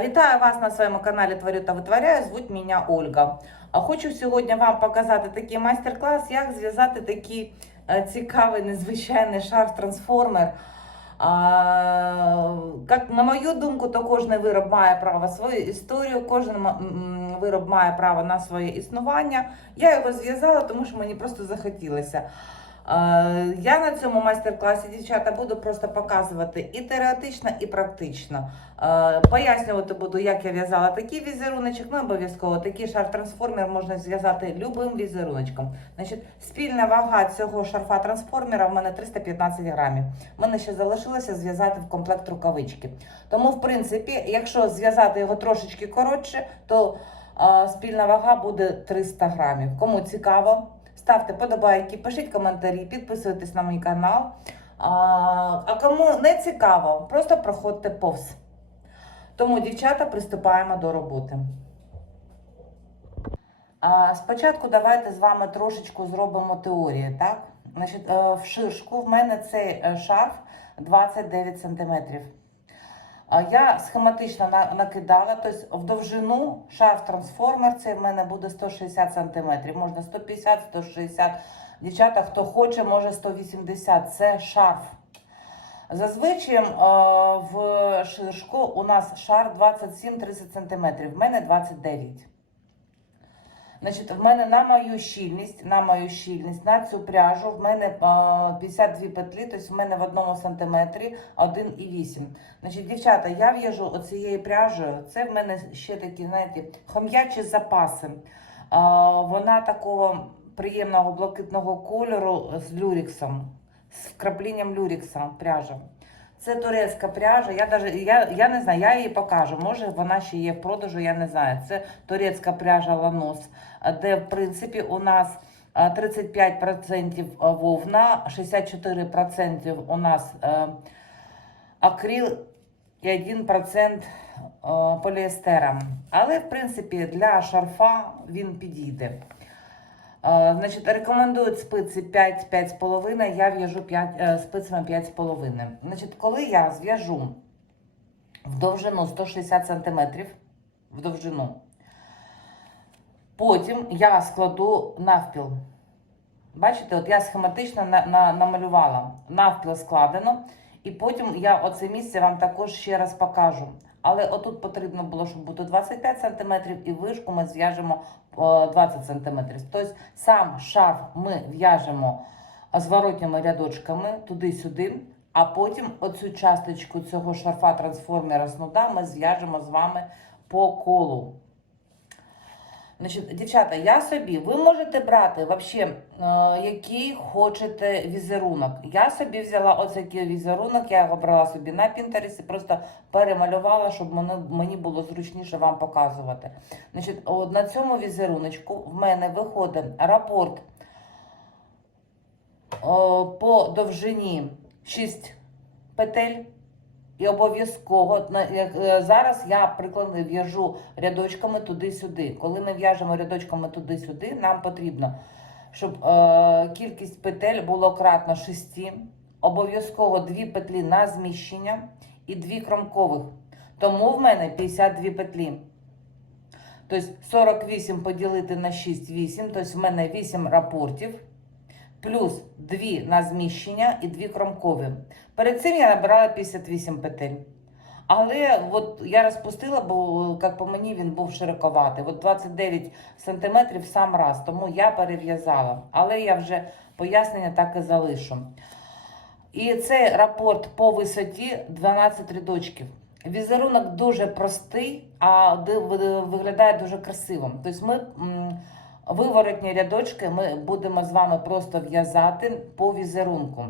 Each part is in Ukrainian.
Вітаю вас на своєму каналі Творю та витворяю. Звуть мене Ольга. А хочу сьогодні вам показати такий майстер-клас, як зв'язати такий е, цікавий, незвичайний шарф-трансформер. Як на мою думку, то кожен вироб має право свою історію, кожен вироб має право на своє існування. Я його зв'язала, тому що мені просто захотілося. Я на цьому майстер-класі, дівчата, буду просто показувати і теоретично, і практично. Пояснювати буду, як я в'язала такий візеруночок. Ну, обов'язково такий шарф-трансформер можна зв'язати любим візеруночком. Значить, спільна вага цього шарфа-трансформера в мене 315 грамів. У мене ще залишилося зв'язати в комплект рукавички. Тому, в принципі, якщо зв'язати його трошечки коротше, то спільна вага буде 300 грамів. Кому цікаво, ставте подобайки, пишіть коментарі, підписуйтесь на мій канал. А, а кому не цікаво, просто проходьте повз. Тому, дівчата, приступаємо до роботи. А, спочатку давайте з вами трошечку зробимо теорію, так? Значить, е, в ширшку в мене цей е, шарф 29 см. Я схематично накидала, тобто в довжину шарф-трансформер це в мене буде 160 см. Можна 150, 160. Дівчата, хто хоче, може 180. Це шарф. Зазвичай е, в ширшку у нас шар 27-30 см, в мене 29 Значить, в мене на мою щільність, на мою щільність, на цю пряжу в мене е, 52 петлі, тобто в мене в одному сантиметрі 1,8. Значить, дівчата, я в'яжу оцією пряжею. Це в мене ще такі, знаєте, хом'ячі запаси. Вона такого приємного блакитного кольору з люрексом, з вкрапленням люрекса пряжа. Це турецька пряжа. Я даже я, я не знаю, я її покажу. Може вона ще є в продажу, я не знаю. Це турецька пряжа Ланос, де в принципі у нас е, 35% вовна, 64% у нас е, акрил і 1% е, поліестера. Але в принципі для шарфа він підійде. Е, Значить, рекомендують спиці 5-5,5, я в'яжу 5, е, спицями 5,5. Значить, коли я зв'яжу в довжину 160 см, в довжину, потім я складу навпіл. Бачите, от я схематично на, на, намалювала. Навпіл складено, і потім я оце місце вам також ще раз покажу. Але отут потрібно було, щоб бути 25 см, і вишку ми зв'яжемо е, 20 см. Тобто сам шарф ми в'яжемо зворотніми рядочками туди-сюди, а потім оцю часточку цього шарфа трансформера снуда ми зв'яжемо з вами по колу. Значить, дівчата, я собі, ви можете брати вообще, е, який хочете візерунок. Я собі взяла оцей візерунок, я його брала собі на Пінтересі, просто перемалювала, щоб мені, було зручніше вам показувати. Значить, от на цьому візеруночку в мене виходить рапорт о, по довжині 6 петель. І обов'язково е, зараз я прикладно в'яжу рядочками туди-сюди. Коли ми в'яжемо рядочками туди-сюди, нам потрібно, щоб е, кількість петель було кратно 6, обов'язково 2 петлі на зміщення і 2 кромкових. Тому в мене 52 петлі. Тобто 48 поділити на 6 8, тобто в мене 8 рапортів плюс 2 на зміщення і 2 кромкові. Перед цим я набирала 58 петель. Але от я розпустила, бо як по мені він був широковатий. От 29 сантиметрів сам раз, тому я перев'язала. Але я вже пояснення так і залишу. І цей рапорт по висоті 12 рядочків. Візерунок дуже простий, а виглядає дуже красиво. Тобто ми виворотні рядочки ми будемо з вами просто в'язати по візерунку.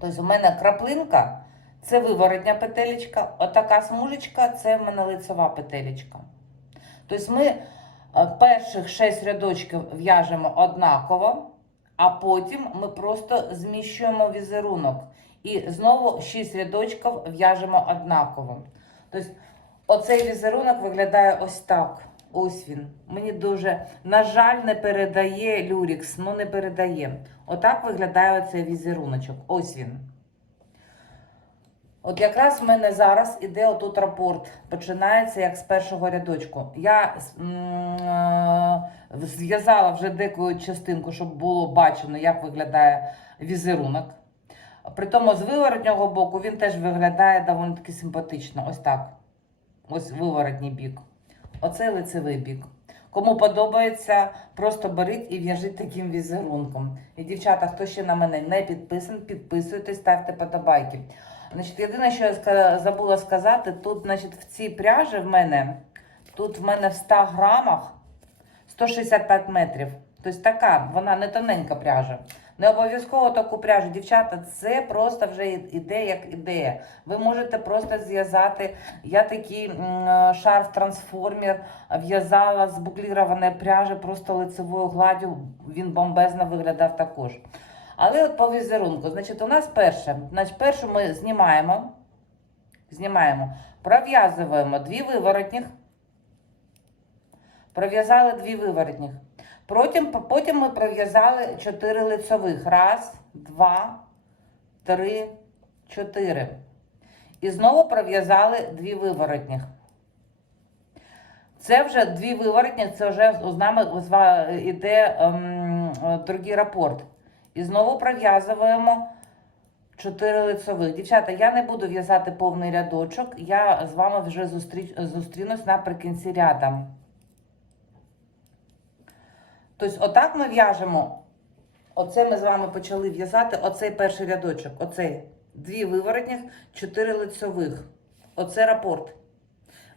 Тобто у мене краплинка це виворотня петелечка, отака смужечка це в мене лицева петелечка. Тобто ми е, перших 6 рядочків в'яжемо однаково, а потім ми просто зміщуємо візерунок. І знову 6 рядочків в'яжемо однаково. Тобто оцей візерунок виглядає ось так. Ось він. Мені дуже, на жаль, не передає люрікс, ну не передає. Отак виглядає оцей візеруночок. Ось він. От якраз в мене зараз іде отут рапорт. Починається як з першого рядочку. Я е, зв'язала вже деяку частинку, щоб було бачено, як виглядає візерунок. При тому з виворотнього боку він теж виглядає доволі таки симпатично. Ось так. Ось виворотній бік. Оце лицевий бік. Кому подобається, просто беріть і в'яжіть таким візерунком. І дівчата, хто ще на мене не підписаний, підписуйтесь, ставте подобайки. Значить, єдине, що я забула сказати, тут, значить, в цій пряжі в мене, тут в мене в 100 грамах 165 метрів. Тобто така, вона не тоненька пряжа. Не обов'язково таку пряжу. Дівчата, це просто вже іде як ідея. Ви можете просто зв'язати. Я такий шарф-трансформер в'язала з буклірованої пряжі, просто лицевою гладдю. Він бомбезно виглядав також. Але от по візерунку, значить, у нас перше, значить, першу ми знімаємо, знімаємо, пров'язуємо дві виворотніх, пров'язали дві виворотніх. Потім, потім ми пров'язали чотири лицевих. Раз, два, три, чотири. І знову пров'язали дві виворотніх. Це вже дві виворотні, це вже з нами іде ем, е, другий рапорт. І знову пров'язуємо 4 лицевих. Дівчата, я не буду в'язати повний рядочок, я з вами вже зустріч, зустрінусь наприкінці ряда. Тобто, отак ми в'яжемо. Оце ми з вами почали в'язати оцей перший рядочок. Оцей. Дві виворотніх, чотири лицевих. Оце рапорт.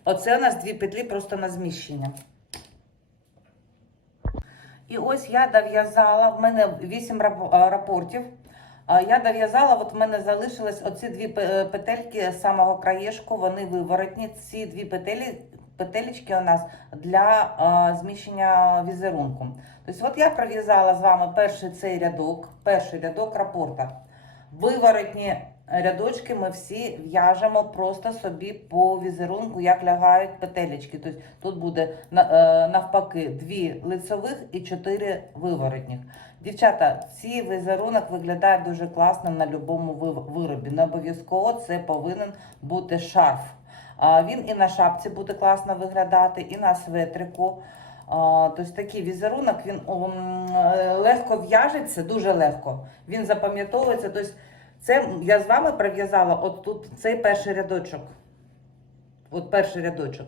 Оце у нас дві петлі просто на зміщення. І ось я дов'язала, в мене 8 рапортів. А Я дов'язала, от в мене залишились оці дві петельки з самого краєшку, вони виворотні. Ці дві петелі, петелечки у нас для а, зміщення візерунку. Тобто, от я пров'язала з вами перший цей рядок, перший рядок рапорта. Виворотні рядочки ми всі в'яжемо просто собі по візерунку, як лягають петелечки. Тобто тут буде е, навпаки дві лицевих і чотири виворотніх. Дівчата, цей візерунок виглядає дуже класно на будь-якому виробі. Не обов'язково це повинен бути шарф. Він і на шапці буде класно виглядати, і на светрику. Тобто такий візерунок він е, легко в'яжеться, дуже легко. Він запам'ятовується. Тобто це я з вами прив'язала от тут цей перший рядочок. От перший рядочок.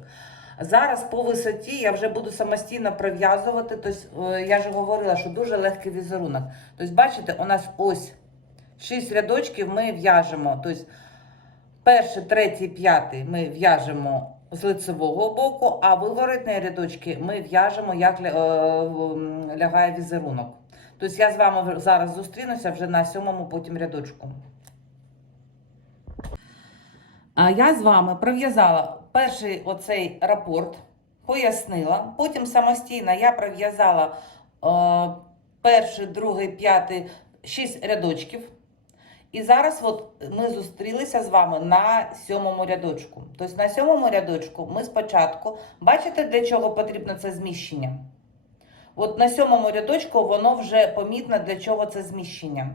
Зараз по висоті я вже буду самостійно прив'язувати. Тобто, е, я ж говорила, що дуже легкий візерунок. Тобто, бачите, у нас ось 6 рядочків ми в'яжемо. Тобто, перший, третій, п'ятий ми в'яжемо з лицевого боку, а виворотні рядочки ми в'яжемо, як е, лягає візерунок. Тобто я з вами зараз зустрінуся вже на сьомому потім рядочку. А я з вами пров'язала перший оцей рапорт, пояснила. Потім самостійно я пров'язала е, перший, другий, п'ятий, шість рядочків. І зараз от ми зустрілися з вами на сьомому рядочку. Тобто на сьомому рядочку ми спочатку, бачите, для чого потрібно це зміщення? От на сьомому рядочку воно вже помітно, для чого це зміщення.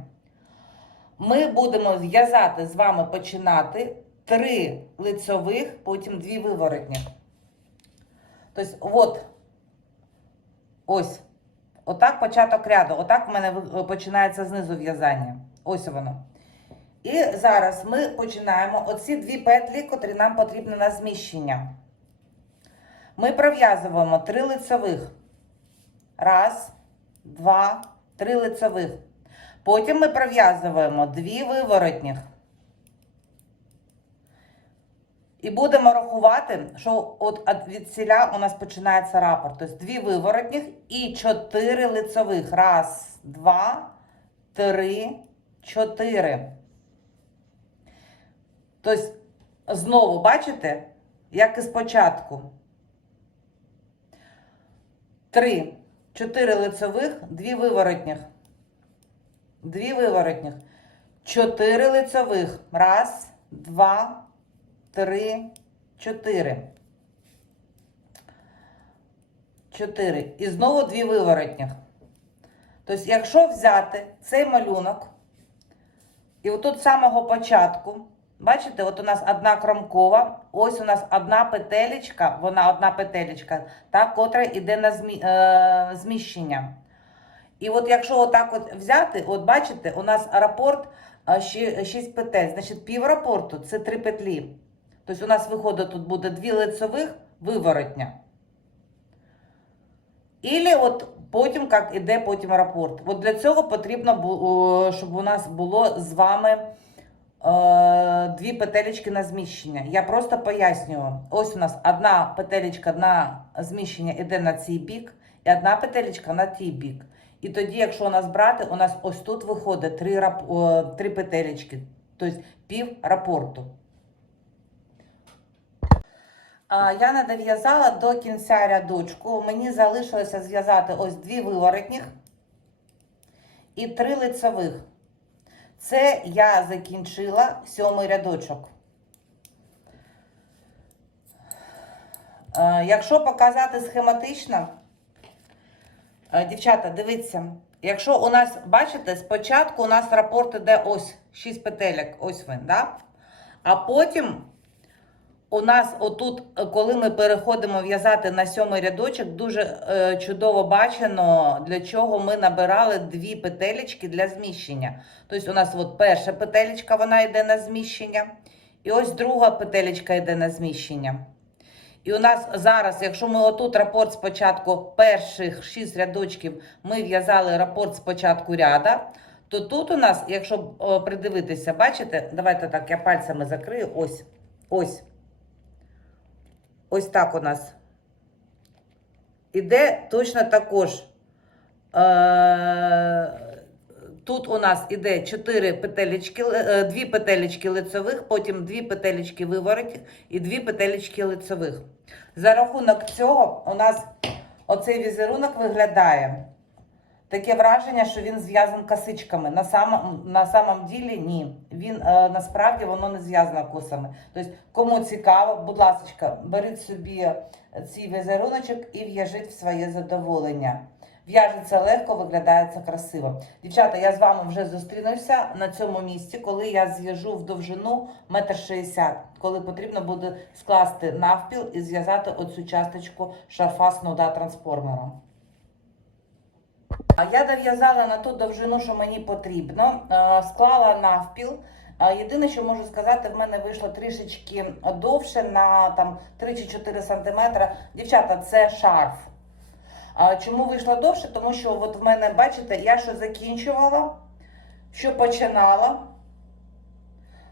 Ми будемо в'язати з вами починати три лицьових, потім дві виворотні. Тобто, от, ось, отак початок ряду. Отак в мене починається знизу в'язання. Ось воно. І зараз ми починаємо оці дві петлі, котрі нам потрібні на зміщення. Ми пров'язуємо три лицевих. Раз, два, три лицевих. Потім ми пров'язуємо дві виворотніх. І будемо рахувати, що от від ціля у нас починається рапорт. Тобто дві виворотніх і чотири лицевих. Раз, два, три, чотири. Тобто, знову бачите, як і спочатку. Три, чотири лицевих, дві виворотніх. Дві виворотніх. Чотири лицевих. Раз, два, три, чотири. Чотири. І знову дві виворотніх. Тобто, якщо взяти цей малюнок, і отут з самого початку Бачите, от у нас одна кромкова, ось у нас одна петелечка, вона одна петелечка, та, котра йде на змі, е, зміщення. І от якщо отак от взяти, от бачите, у нас рапорт 6 петель, значить пів рапорту це 3 петлі. Тобто у нас виходить тут буде 2 лицевих виворотня. Ілі от потім, як іде потім рапорт. От для цього потрібно, щоб у нас було з вами е, дві петелечки на зміщення. Я просто пояснюю. Ось у нас одна петелечка на зміщення йде на цей бік, і одна петелечка на той бік. І тоді, якщо у нас брати, у нас ось тут виходить три, рап, о, три петелечки, тобто пів рапорту. Я не дов'язала до кінця рядочку. Мені залишилося зв'язати ось дві виворотніх і три лицевих. Це я закінчила сьомий рядочок. Е, Якщо показати схематично, е, дівчата, дивіться, якщо у нас, бачите, спочатку у нас рапорт іде ось 6 петелек, ось він, да? а потім у нас отут, е, коли ми переходимо в'язати на сьомий рядочок, дуже е, чудово бачено, для чого ми набирали дві петелечки для зміщення. Тобто у нас от перша петелечка, вона йде на зміщення, і ось друга петелечка йде на зміщення. І у нас зараз, якщо ми отут рапорт спочатку перших 6 рядочків ми в'язали рапорт спочатку ряда, то тут у нас, якщо е, придивитися, бачите, давайте так, я пальцями закрию, ось, ось. Ось так у нас. Іде точно також. Е, Тут у нас іде 4 петелечки, е, 2 петелечки лицевих, потім 2 петелечки виворотів і 2 петелечки лицевих. За рахунок цього у нас оцей візерунок виглядає. Таке враження, що він зв'язаний косичками. На самом, на самом ділі ні. Він е, насправді воно не зв'язано косами. Тобто, кому цікаво, будь ласка, беріть собі цей візеруночок і в'яжіть в своє задоволення. В'яжеться легко, виглядається красиво. Дівчата, я з вами вже зустрінуся на цьому місці, коли я зв'яжу в довжину 1,60 м, коли потрібно буде скласти навпіл і зв'язати оцю часточку шарфа з нуда трансформера. Я дов'язала на ту довжину, що мені потрібно. Е, Склала навпіл. Е, Єдине, що можу сказати, в мене вийшло трішечки довше на там 3 чи 4 сантиметри. Дівчата, це шарф. Чому вийшло довше? Тому що от в мене, бачите, я що закінчувала, що починала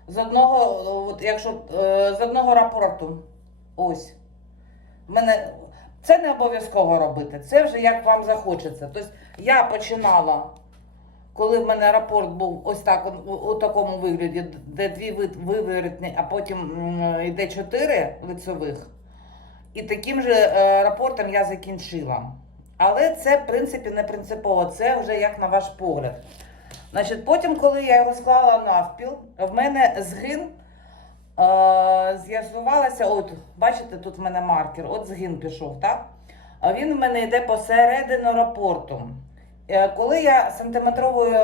з одного, от якщо е, з одного рапорту. Ось. В мене це не обов'язково робити. Це вже як вам захочеться. Тобто я починала, коли в мене рапорт був ось так, у, у такому вигляді, де дві виворотні, а потім йде чотири лицевих. І таким же е, рапортом я закінчила. Але це, в принципі, не принципово, це вже як на ваш погляд. Значить, потім, коли я його склала навпіл, в мене згин е, з'ясувалося, от, бачите, тут в мене маркер, от згин пішов, так? А він в мене йде посередину рапорту. Е, коли я сантиметровою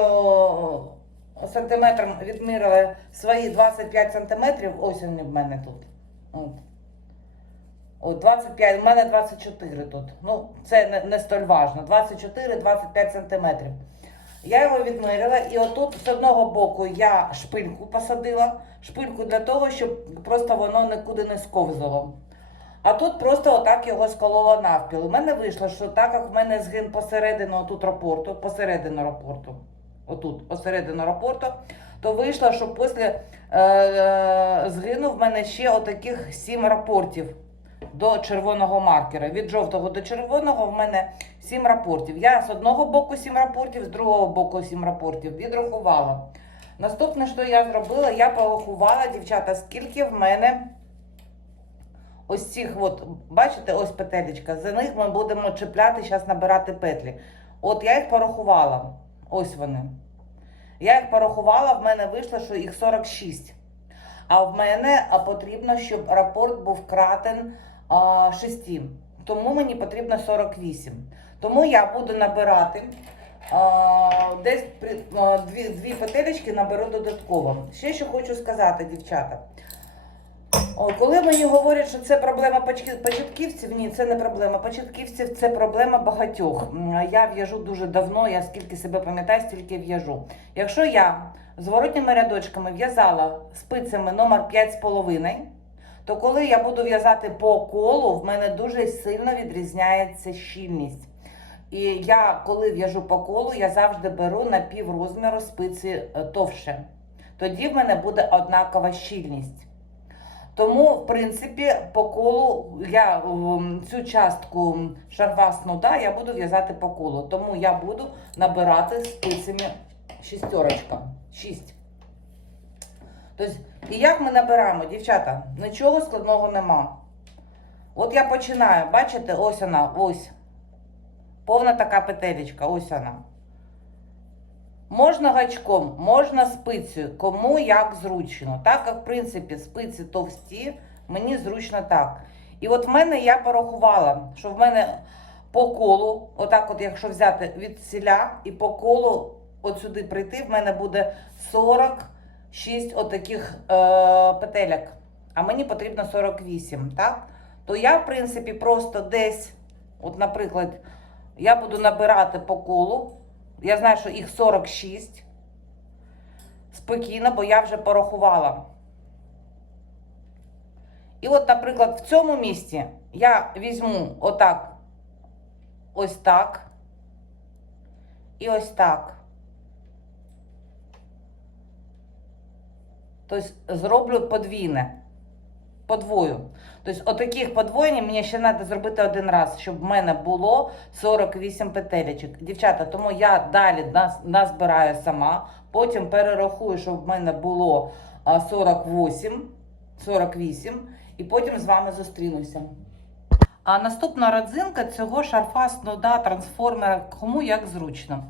сантиметром відміряла свої 25 сантиметрів, ось вони в мене тут. От. От 25, в мене 24 тут. Ну, це не, не столь важно. 24-25 сантиметрів. Я його відміряла, і отут з одного боку я шпильку посадила. Шпильку для того, щоб просто воно нікуди не сковзало. А тут просто отак його сколола навпіл. У мене вийшло, що так як в мене згин посередину отут рапорту, посередину рапорту, отут, посередину рапорту, то вийшло, що після е, е, згину в мене ще отаких сім рапортів до червоного маркера. Від жовтого до червоного в мене 7 рапортів. Я з одного боку 7 рапортів, з другого боку 7 рапортів. Відрахувала. Наступне, що я зробила, я порахувала, дівчата, скільки в мене ось цих, от, бачите, ось петелечка. За них ми будемо чіпляти, зараз набирати петлі. От я їх порахувала. Ось вони. Я їх порахувала, в мене вийшло, що їх 46. А в мене потрібно, щоб рапорт був кратен а, 6. Тому мені потрібно 48. Тому я буду набирати А, десь дві, дві петелечки наберу додатково. Ще що хочу сказати, дівчата. О, коли мені говорять, що це проблема початківців, ні, це не проблема початківців, це проблема багатьох. Я в'яжу дуже давно, я скільки себе пам'ятаю, стільки в'яжу. Якщо я зворотніми рядочками в'язала спицями номер 5,5, то коли я буду в'язати по колу, в мене дуже сильно відрізняється щільність. І я, коли в'яжу по колу, я завжди беру на пів розміру спиці е, товще. Тоді в мене буде однакова щільність. Тому, в принципі, по колу я цю частку шарва снуда я буду в'язати по колу. Тому я буду набирати спицями шістерочка. Шість. Тобто, і як ми набираємо, дівчата? Нічого складного нема. От я починаю, бачите, ось вона, ось. Повна така петелечка, ось вона. Можна гачком, можна спицею, кому як зручно. Так як, в принципі, спиці товсті, мені зручно так. І от в мене я порахувала, що в мене по колу, отак, от якщо взяти від селя і по колу от сюди прийти, в мене буде 46 отаких е, петеляк. А мені потрібно 48, так? То я, в принципі, просто десь, от, наприклад, я буду набирати по колу. Я знаю, що їх 46. Спокійно, бо я вже порахувала. І от, наприклад, в цьому місці я візьму отак, ось так. І ось так. Тобто зроблю подвійне. Подвою. Тобто, отаких подвоєнь мені ще треба зробити один раз, щоб в мене було 48 петелечок. Дівчата, тому я далі назбираю сама, потім перерахую, щоб в мене було 48, 48, і потім з вами зустрінуся. А наступна родзинка цього шарфа снуда трансформера, кому як зручно.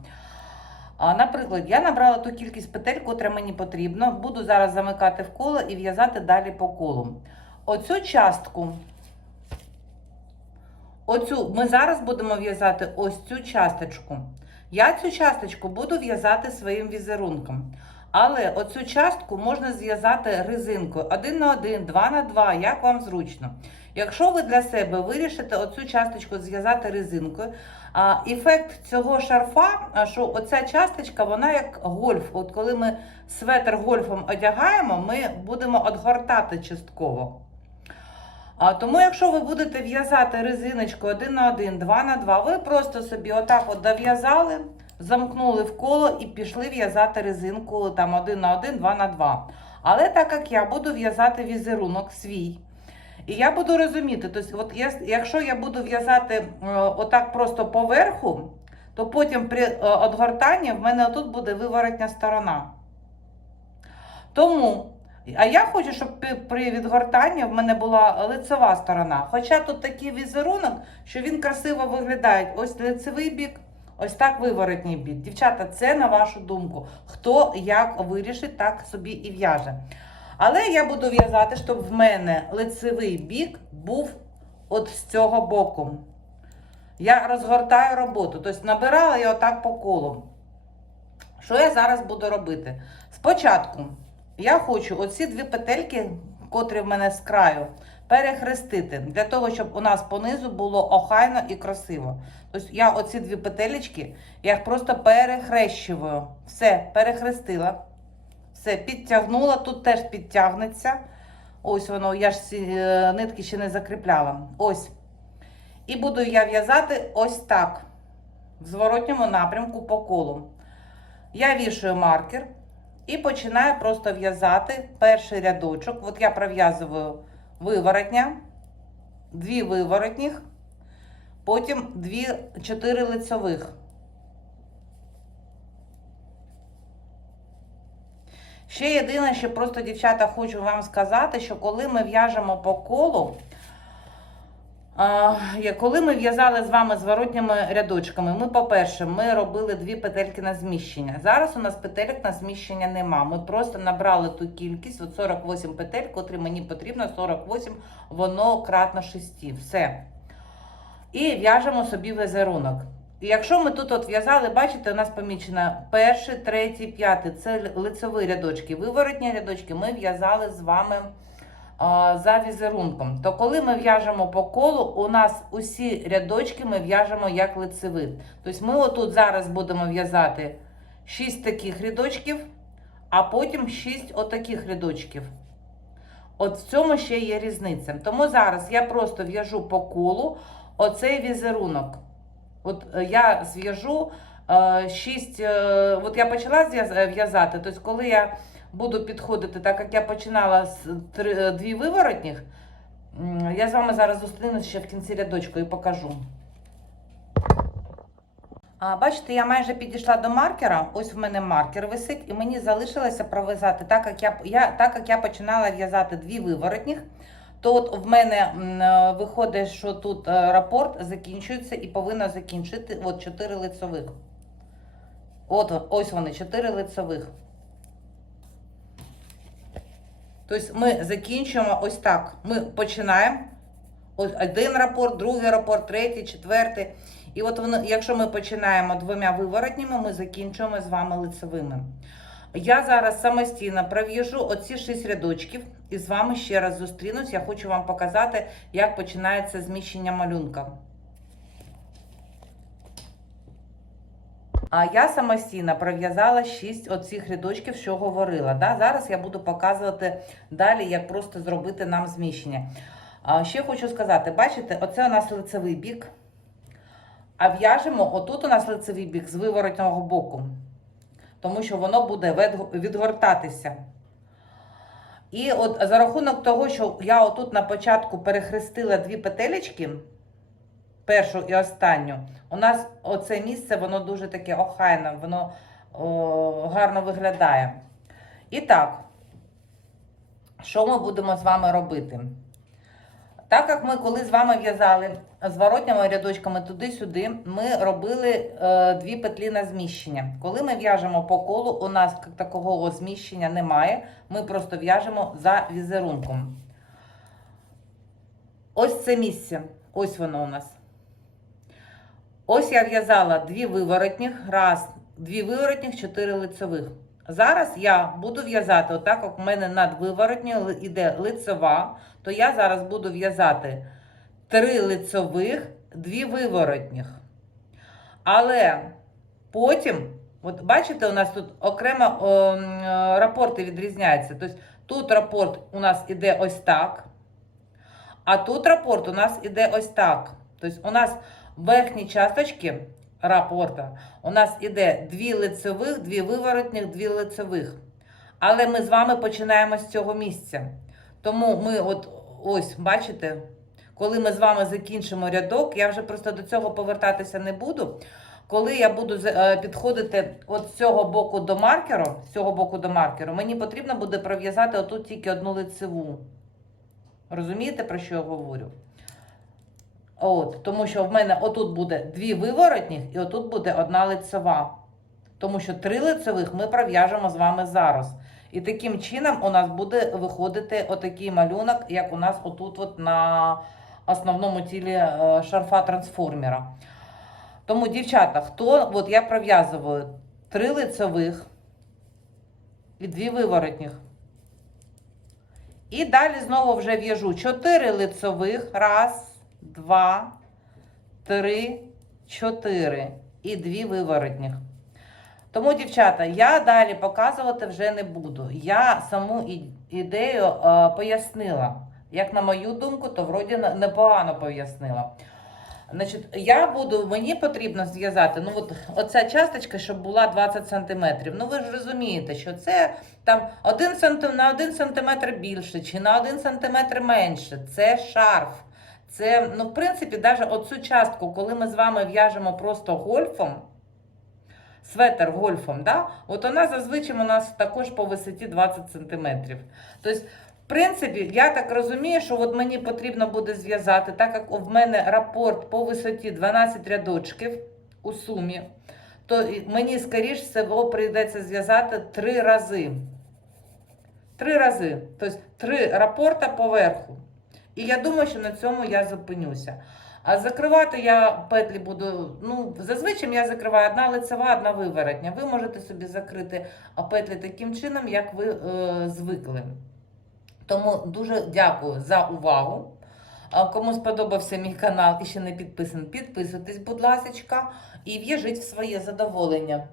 А, Наприклад, я набрала ту кількість петель, котра мені потрібно. Буду зараз замикати в коло і в'язати далі по колу. Оцю частку, оцю, ми зараз будемо в'язати ось цю часточку. Я цю часточку буду в'язати своїм візерунком. Але оцю частку можна зв'язати резинкою 1 на 1, 2 на 2, як вам зручно. Якщо ви для себе вирішите оцю часточку зв'язати резинкою, ефект цього шарфа, що оця часточка, вона як гольф. От коли ми светр гольфом одягаємо, ми будемо одгортати частково. А, тому, якщо ви будете в'язати резиночку 1 на 1, 2 на 2, ви просто собі отак от дов'язали, замкнули в коло і пішли в'язати резинку там 1 на 1, 2 на 2. Але так як я буду в'язати візерунок свій, і я буду розуміти, тобто, от я, якщо я буду в'язати е, отак просто поверху, то потім при е, одгортанні в мене тут буде виворотня сторона. Тому, а я хочу, щоб при відгортанні в мене була лицева сторона. Хоча тут такий візерунок, що він красиво виглядає. Ось лицевий бік, ось так виворотній бік. Дівчата, це на вашу думку. Хто як вирішить, так собі і в'яже. Але я буду в'язати, щоб в мене лицевий бік був от з цього боку. Я розгортаю роботу. Тобто набирала я отак по колу. Що я зараз буду робити? Спочатку я хочу оці дві петельки, котрі в мене з краю, перехрестити. Для того, щоб у нас понизу було охайно і красиво. Тобто я оці дві петелечки, я їх просто перехрещую. Все, перехрестила. Все, підтягнула, тут теж підтягнеться. Ось воно, я ж ці е, нитки ще не закріпляла. Ось. І буду я в'язати ось так, в зворотньому напрямку по колу. Я вішаю маркер і починаю просто в'язати перший рядочок. От я пров'язую виворотня, дві виворотніх, потім дві, чотири лицьових. Ще єдине, що просто, дівчата, хочу вам сказати, що коли ми в'яжемо по колу, коли ми в'язали з вами зворотніми рядочками, ми, по-перше, ми робили дві петельки на зміщення. Зараз у нас петельок на зміщення нема. Ми просто набрали ту кількість, от 48 петель, котрі мені потрібно, 48, воно кратно 6. Все. І в'яжемо собі візерунок. І якщо ми тут от в'язали, бачите, у нас помічено перший, третій, п'ятий це лицеві рядочки. Виворотні рядочки ми в'язали з вами за візерунком. То коли ми в'яжемо по колу, у нас усі рядочки ми в'яжемо як лицеві. Тобто ми отут зараз будемо в'язати 6 таких рядочків, а потім 6 отаких рядочків. От в цьому ще є різниця. Тому зараз я просто в'яжу по колу оцей візерунок. От е, я зв'яжу е, 6, е, от я почала е, в'язати, тобто коли я буду підходити, так як я починала з три, е, дві виворотніх, я з вами зараз зустрінусь ще в кінці рядочку і покажу. А, бачите, я майже підійшла до маркера. Ось в мене маркер висить, і мені залишилося пров'язати, так як я, я, так як я починала в'язати дві виворотніх, то от в мене е, виходить, що тут е, рапорт закінчується і повинна закінчити от 4 лицевих. От ось вони, 4 лицевих. Тобто ми закінчуємо ось так. Ми починаємо. Ось один рапорт, другий рапорт, третій, четвертий. І от воно, якщо ми починаємо двома виворотніми, ми закінчуємо з вами лицевими. Я зараз самостійно пров'яжу оці шість рядочків і з вами ще раз зустрінусь. Я хочу вам показати, як починається зміщення малюнка. А я самостійно пров'язала 6 оцих рядочків, що говорила. Да? Зараз я буду показувати далі, як просто зробити нам зміщення. А ще хочу сказати: бачите, оце у нас лицевий бік. А в'яжемо отут у нас лицевий бік з виворотнього боку, тому що воно буде відгортатися. І от за рахунок того, що я отут на початку перехрестила дві петелечки, першу і останню, у нас оце місце, воно дуже таке охайне, воно о, гарно виглядає. І так, що ми будемо з вами робити? Так як ми коли з вами в'язали зворотніми рядочками туди-сюди, ми робили е, дві петлі на зміщення. Коли ми в'яжемо по колу, у нас такого зміщення немає. Ми просто в'яжемо за візерунком. Ось це місце. Ось воно у нас. Ось я в'язала дві виворотніх, раз, дві виворотніх, чотири лицевих. Зараз я буду в'язати, отак як в мене над виворотньою йде лицева, то я зараз буду в'язати три лицевих, дві виворотніх. Але потім, от бачите, у нас тут окремо о, м, е, рапорти відрізняються. Тобто тут рапорт у нас іде ось так, а тут рапорт у нас іде ось так. Тобто у нас в верхній часточці рапорта у нас іде дві лицевих, дві виворотних, дві лицевих. Але ми з вами починаємо з цього місця. Тому ми, от ось, бачите, коли ми з вами закінчимо рядок, я вже просто до цього повертатися не буду. Коли я буду е, підходити от з цього боку до маркеру, з цього боку до маркеру, мені потрібно буде пров'язати отут тільки одну лицеву. Розумієте, про що я говорю? От, тому що в мене отут буде дві виворотні, і отут буде одна лицева. Тому що три лицевих ми пров'яжемо з вами зараз. І таким чином у нас буде виходити отакий малюнок, як у нас отут от на основному тілі е, шарфа трансформера. Тому, дівчата, хто, от я пров'язую три лицевих і дві виворотніх. І далі знову вже в'яжу 4 лицевих. Раз, два, три, чотири. І дві виворотніх. Тому, дівчата, я далі показувати вже не буду. Я саму ідею е, пояснила. Як на мою думку, то вроді непогано пояснила. Значить, я буду, мені потрібно зв'язати, ну от оця часточка, щоб була 20 см. Ну ви ж розумієте, що це там 1 см, на 1 см більше чи на 1 см менше. Це шарф. Це, ну, в принципі, навіть оцю частку, коли ми з вами в'яжемо просто гольфом, светр гольфом, да? от вона зазвичай у нас також по висоті 20 см. Тобто, в принципі, я так розумію, що от мені потрібно буде зв'язати, так як в мене рапорт по висоті 12 рядочків у сумі, то мені, скоріш всього, прийдеться зв'язати три рази. Три рази. Тобто три рапорта поверху. І я думаю, що на цьому я зупинюся. А закривати я петлі буду, ну, зазвичай я закриваю одна лицева, одна виворотня. Ви можете собі закрити петлі таким чином, як ви е, звикли. Тому дуже дякую за увагу. Кому сподобався мій канал і ще не підписаний, підписуйтесь, будь ласка, і в'яжіть в своє задоволення.